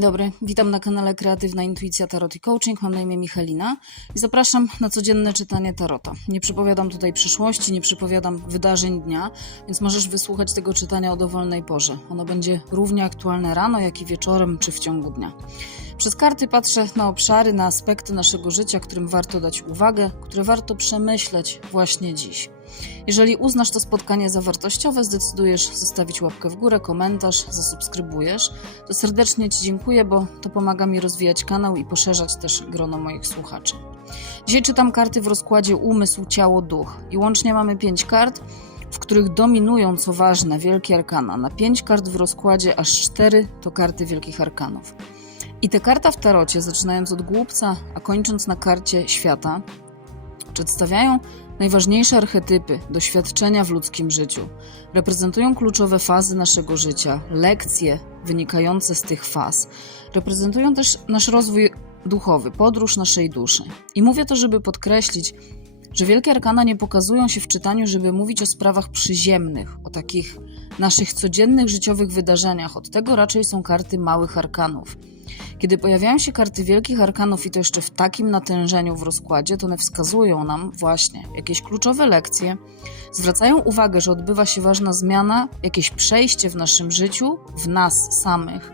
Dzień dobry, witam na kanale Kreatywna Intuicja Tarot i Coaching. Mam na imię Michalina i zapraszam na codzienne czytanie Tarota. Nie przypowiadam tutaj przyszłości, nie przypowiadam wydarzeń dnia, więc możesz wysłuchać tego czytania o dowolnej porze. Ono będzie równie aktualne rano, jak i wieczorem czy w ciągu dnia. Przez karty patrzę na obszary, na aspekty naszego życia, którym warto dać uwagę, które warto przemyśleć właśnie dziś. Jeżeli uznasz to spotkanie za wartościowe, zdecydujesz zostawić łapkę w górę, komentarz, zasubskrybujesz, to serdecznie Ci dziękuję, bo to pomaga mi rozwijać kanał i poszerzać też grono moich słuchaczy. Dzisiaj czytam karty w rozkładzie umysł, ciało, duch i łącznie mamy pięć kart, w których dominują, co ważne, wielkie arkana. Na pięć kart w rozkładzie aż cztery to karty wielkich arkanów. I te karta w tarocie, zaczynając od głupca, a kończąc na karcie świata, przedstawiają najważniejsze archetypy, doświadczenia w ludzkim życiu. Reprezentują kluczowe fazy naszego życia, lekcje wynikające z tych faz. Reprezentują też nasz rozwój duchowy, podróż naszej duszy. I mówię to, żeby podkreślić, że wielkie arkana nie pokazują się w czytaniu, żeby mówić o sprawach przyziemnych, o takich naszych codziennych życiowych wydarzeniach. Od tego raczej są karty małych arkanów. Kiedy pojawiają się karty wielkich arkanów i to jeszcze w takim natężeniu w rozkładzie, to one wskazują nam właśnie jakieś kluczowe lekcje, zwracają uwagę, że odbywa się ważna zmiana, jakieś przejście w naszym życiu, w nas samych.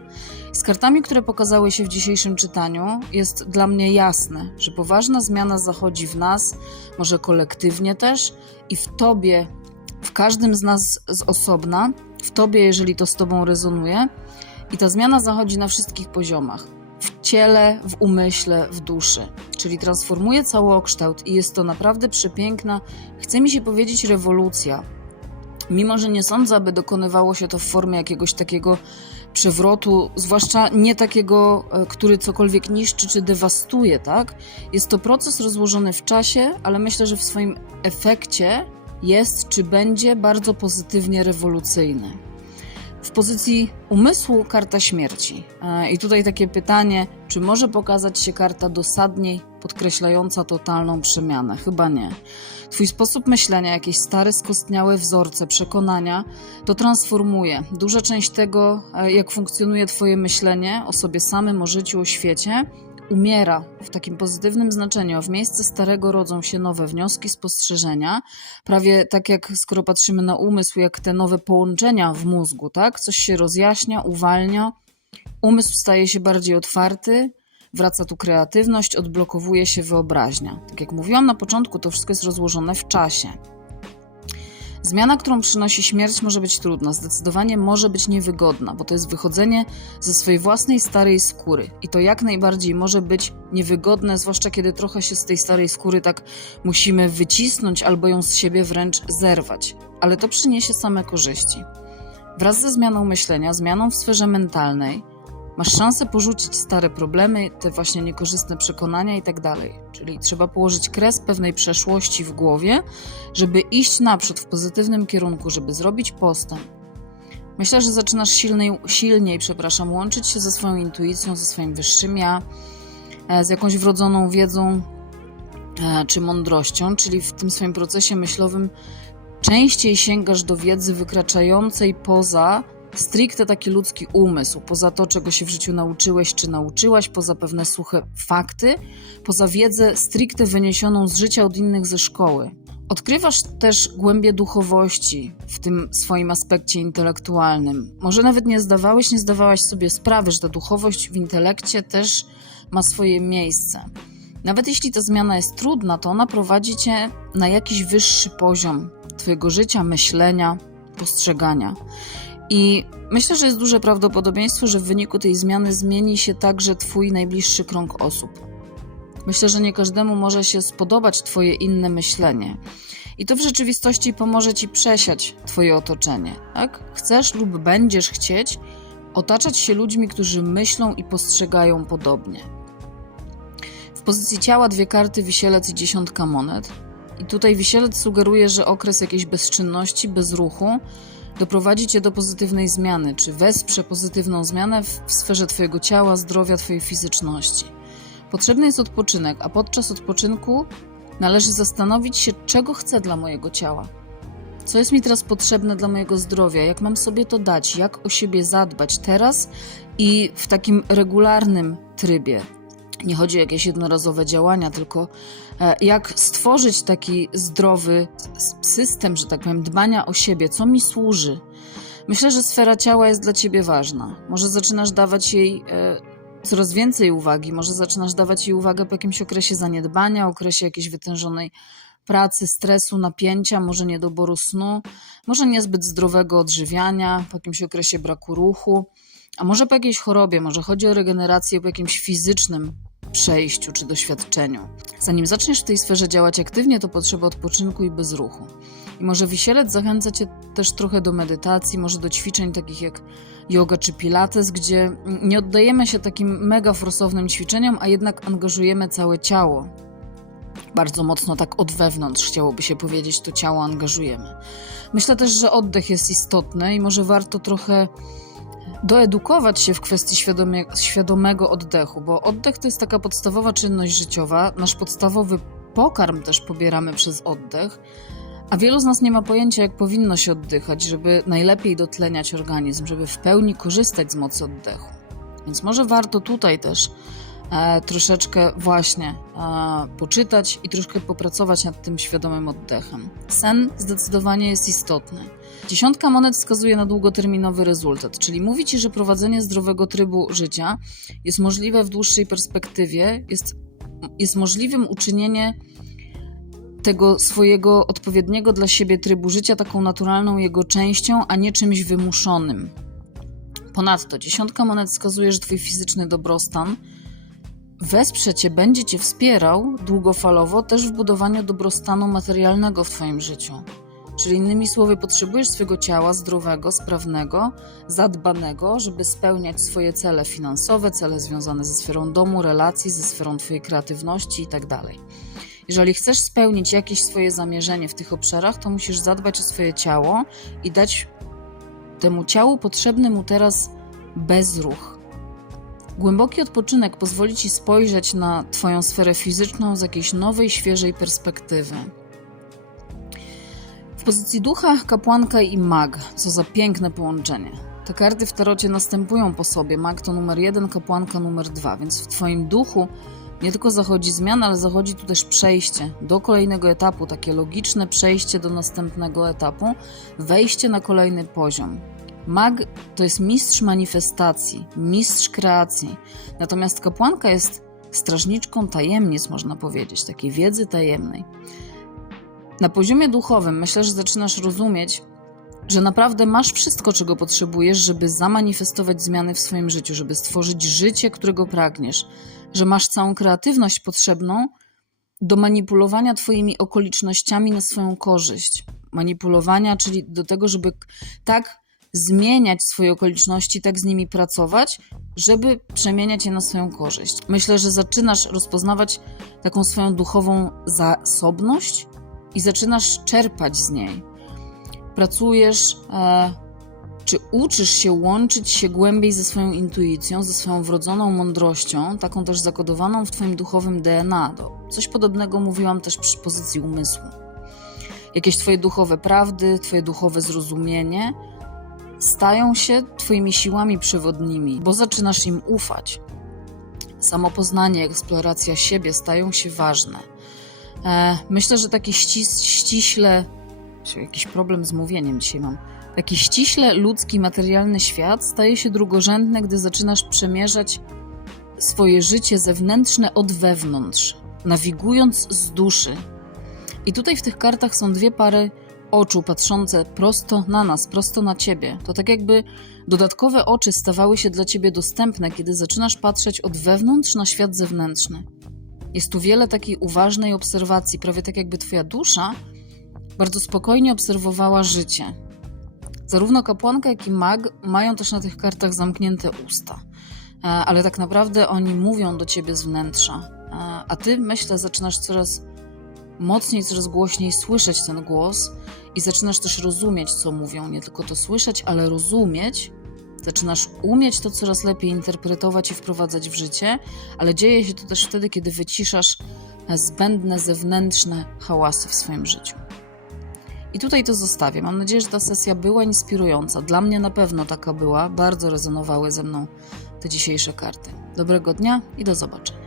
Z kartami, które pokazały się w dzisiejszym czytaniu, jest dla mnie jasne, że poważna zmiana zachodzi w nas, może kolektywnie też, i w tobie, w każdym z nas z osobna, w tobie, jeżeli to z tobą rezonuje. I ta zmiana zachodzi na wszystkich poziomach w ciele, w umyśle, w duszy. Czyli transformuje całokształt i jest to naprawdę przepiękna, chce mi się powiedzieć, rewolucja. Mimo, że nie sądzę, aby dokonywało się to w formie jakiegoś takiego przewrotu, zwłaszcza nie takiego, e, który cokolwiek niszczy czy dewastuje, tak? Jest to proces rozłożony w czasie, ale myślę, że w swoim efekcie jest czy będzie bardzo pozytywnie rewolucyjny. W pozycji umysłu karta śmierci. E, I tutaj takie pytanie, czy może pokazać się karta dosadniej, podkreślająca totalną przemianę? Chyba nie. Twój sposób myślenia, jakieś stare, skostniałe wzorce, przekonania, to transformuje. Duża część tego, e, jak funkcjonuje Twoje myślenie o sobie samym, o życiu, o świecie, umiera w takim pozytywnym znaczeniu, a w miejsce starego rodzą się nowe wnioski, spostrzeżenia. Prawie tak jak skoro patrzymy na umysł, jak te nowe połączenia w mózgu, tak? Coś się rozjaśnia, uwalnia, umysł staje się bardziej otwarty, wraca tu kreatywność, odblokowuje się wyobraźnia. Tak jak mówiłam na początku, to wszystko jest rozłożone w czasie. Zmiana, którą przynosi śmierć, może być trudna, zdecydowanie może być niewygodna, bo to jest wychodzenie ze swojej własnej starej skóry. I to jak najbardziej może być niewygodne, zwłaszcza kiedy trochę się z tej starej skóry tak musimy wycisnąć albo ją z siebie wręcz zerwać. Ale to przyniesie same korzyści. Wraz ze zmianą myślenia, zmianą w sferze mentalnej, masz szansę porzucić stare problemy, te właśnie niekorzystne przekonania i tak dalej. Czyli trzeba położyć kres pewnej przeszłości w głowie, żeby iść naprzód w pozytywnym kierunku, żeby zrobić postęp. Myślę, że zaczynasz silniej, silniej przepraszam, łączyć się ze swoją intuicją, ze swoim wyższym ja, e, z jakąś wrodzoną wiedzą e, czy mądrością, czyli w tym swoim procesie myślowym częściej sięgasz do wiedzy wykraczającej poza stricte taki ludzki umysł, poza to, czego się w życiu nauczyłeś czy nauczyłaś, poza pewne suche fakty, poza wiedzę stricte wyniesioną z życia od innych ze szkoły. Odkrywasz też głębie duchowości w tym swoim aspekcie intelektualnym. Może nawet nie zdawałeś, nie zdawałaś sobie sprawy, że ta duchowość w intelekcie też ma swoje miejsce. Nawet jeśli ta zmiana jest trudna, to ona prowadzi cię na jakiś wyższy poziom Twojego życia, myślenia, postrzegania. I myślę, że jest duże prawdopodobieństwo, że w wyniku tej zmiany zmieni się także Twój najbliższy krąg osób. Myślę, że nie każdemu może się spodobać Twoje inne myślenie. I to w rzeczywistości pomoże Ci przesiać Twoje otoczenie. Tak? Chcesz lub będziesz chcieć otaczać się ludźmi, którzy myślą i postrzegają podobnie. W pozycji ciała dwie karty wisielec i dziesiątka monet. I tutaj wisielec sugeruje, że okres jakiejś bezczynności, bezruchu doprowadzi cię do pozytywnej zmiany, czy wesprze pozytywną zmianę w, sferze Twojego ciała, zdrowia, Twojej fizyczności. Potrzebny jest odpoczynek, a podczas odpoczynku należy zastanowić się, czego chcę dla mojego ciała. Co jest mi teraz potrzebne dla mojego zdrowia? Jak mam sobie to dać? Jak o siebie zadbać teraz i w takim regularnym trybie? Nie chodzi o jakieś jednorazowe działania, tylko e, jak stworzyć taki zdrowy system, że tak powiem, dbania o siebie, co mi służy. Myślę, że sfera ciała jest dla ciebie ważna. Może zaczynasz dawać jej e, coraz więcej uwagi, może zaczynasz dawać jej uwagę po jakimś okresie zaniedbania, okresie jakiejś wytężonej pracy, stresu, napięcia, może niedoboru snu, może niezbyt zdrowego odżywiania, po jakimś okresie braku ruchu, a może po jakiejś chorobie, może chodzi o regenerację po jakimś fizycznym przejściu czy doświadczeniu. Zanim zaczniesz w tej sferze działać aktywnie, to potrzeba odpoczynku i bezruchu. I może wisielec zachęca cię też trochę do medytacji, może do ćwiczeń takich jak yoga czy pilates, gdzie nie oddajemy się takim mega forsownym ćwiczeniom, a jednak angażujemy całe ciało. Bardzo mocno tak od wewnątrz chciałoby się powiedzieć, to ciało angażujemy. Myślę też, że oddech jest istotny i może warto trochę doedukować się w kwestii świadomie, świadomego oddechu, bo oddech to jest taka podstawowa czynność życiowa. Nasz podstawowy pokarm też pobieramy przez oddech, a wielu z nas nie ma pojęcia, jak powinno się oddychać, żeby najlepiej dotleniać organizm, żeby w pełni korzystać z mocy oddechu. Więc może warto tutaj też troszeczkę właśnie e, poczytać i troszkę popracować nad tym świadomym oddechem. Sen zdecydowanie jest istotny. Dziesiątka monet wskazuje na długoterminowy rezultat, czyli mówi ci, że prowadzenie zdrowego trybu życia jest możliwe w dłuższej perspektywie, jest, jest możliwym uczynienie tego swojego odpowiedniego dla siebie trybu życia taką naturalną jego częścią, a nie czymś wymuszonym. Ponadto dziesiątka monet wskazuje, że twój fizyczny dobrostan wesprze cię, będzie cię wspierał długofalowo też w budowaniu dobrostanu materialnego w twoim życiu. Czyli innymi słowy, potrzebujesz swojego ciała zdrowego, sprawnego, zadbanego, żeby spełniać swoje cele finansowe, cele związane ze sferą domu, relacji, ze sferą twojej kreatywności itd. Jeżeli chcesz spełnić jakieś swoje zamierzenie w tych obszarach, to musisz zadbać o swoje ciało i dać temu ciału potrzebny mu teraz bezruch. Głęboki odpoczynek pozwoli ci spojrzeć na Twoją sferę fizyczną z jakiejś nowej, świeżej perspektywy. W pozycji ducha, kapłanka i mag. Co za piękne połączenie. Te karty w tarocie następują po sobie. Mag to numer jeden, kapłanka numer dwa, więc w Twoim duchu nie tylko zachodzi zmiana, ale zachodzi tu też przejście do kolejnego etapu, takie logiczne przejście do następnego etapu, wejście na kolejny poziom. Mag to jest mistrz manifestacji, mistrz kreacji, natomiast kapłanka jest strażniczką tajemnic, można powiedzieć, takiej wiedzy tajemnej. Na poziomie duchowym myślę, że zaczynasz rozumieć, że naprawdę masz wszystko, czego potrzebujesz, żeby zamanifestować zmiany w swoim życiu, żeby stworzyć życie, którego pragniesz, że masz całą kreatywność potrzebną do manipulowania Twoimi okolicznościami na swoją korzyść. Manipulowania, czyli do tego, żeby tak zmieniać swoje okoliczności, tak z nimi pracować, żeby przemieniać je na swoją korzyść. Myślę, że zaczynasz rozpoznawać taką swoją duchową zasobność i zaczynasz czerpać z niej. Pracujesz, e, czy uczysz się łączyć się głębiej ze swoją intuicją, ze swoją wrodzoną mądrością, taką też zakodowaną w Twoim duchowym DNA. Do- Coś podobnego mówiłam też przy pozycji umysłu. Jakieś Twoje duchowe prawdy, Twoje duchowe zrozumienie stają się Twoimi siłami przewodnimi, bo zaczynasz im ufać. Samopoznanie, eksploracja siebie stają się ważne. E, myślę, że taki ścis, ściśle, jakiś problem z mówieniem dzisiaj mam. Taki ściśle ludzki, materialny świat staje się drugorzędny, gdy zaczynasz przemierzać swoje życie zewnętrzne od wewnątrz, nawigując z duszy. I tutaj w tych kartach są dwie pary oczu patrzące prosto na nas, prosto na ciebie. To tak jakby dodatkowe oczy stawały się dla ciebie dostępne, kiedy zaczynasz patrzeć od wewnątrz na świat zewnętrzny. Jest tu wiele takiej uważnej obserwacji, prawie tak jakby twoja dusza bardzo spokojnie obserwowała życie. Zarówno kapłanka, jak i mag mają też na tych kartach zamknięte usta, E, ale tak naprawdę oni mówią do ciebie z wnętrza. E, A ty, myślę, zaczynasz coraz mocniej, coraz głośniej słyszeć ten głos i zaczynasz też rozumieć, co mówią. Nie tylko to słyszeć, ale rozumieć. Zaczynasz umieć to coraz lepiej interpretować i wprowadzać w życie, ale dzieje się to też wtedy, kiedy wyciszasz zbędne zewnętrzne hałasy w swoim życiu. I tutaj to zostawię. Mam nadzieję, że ta sesja była inspirująca. Dla mnie na pewno taka była. Bardzo rezonowały ze mną te dzisiejsze karty. Dobrego dnia i do zobaczenia.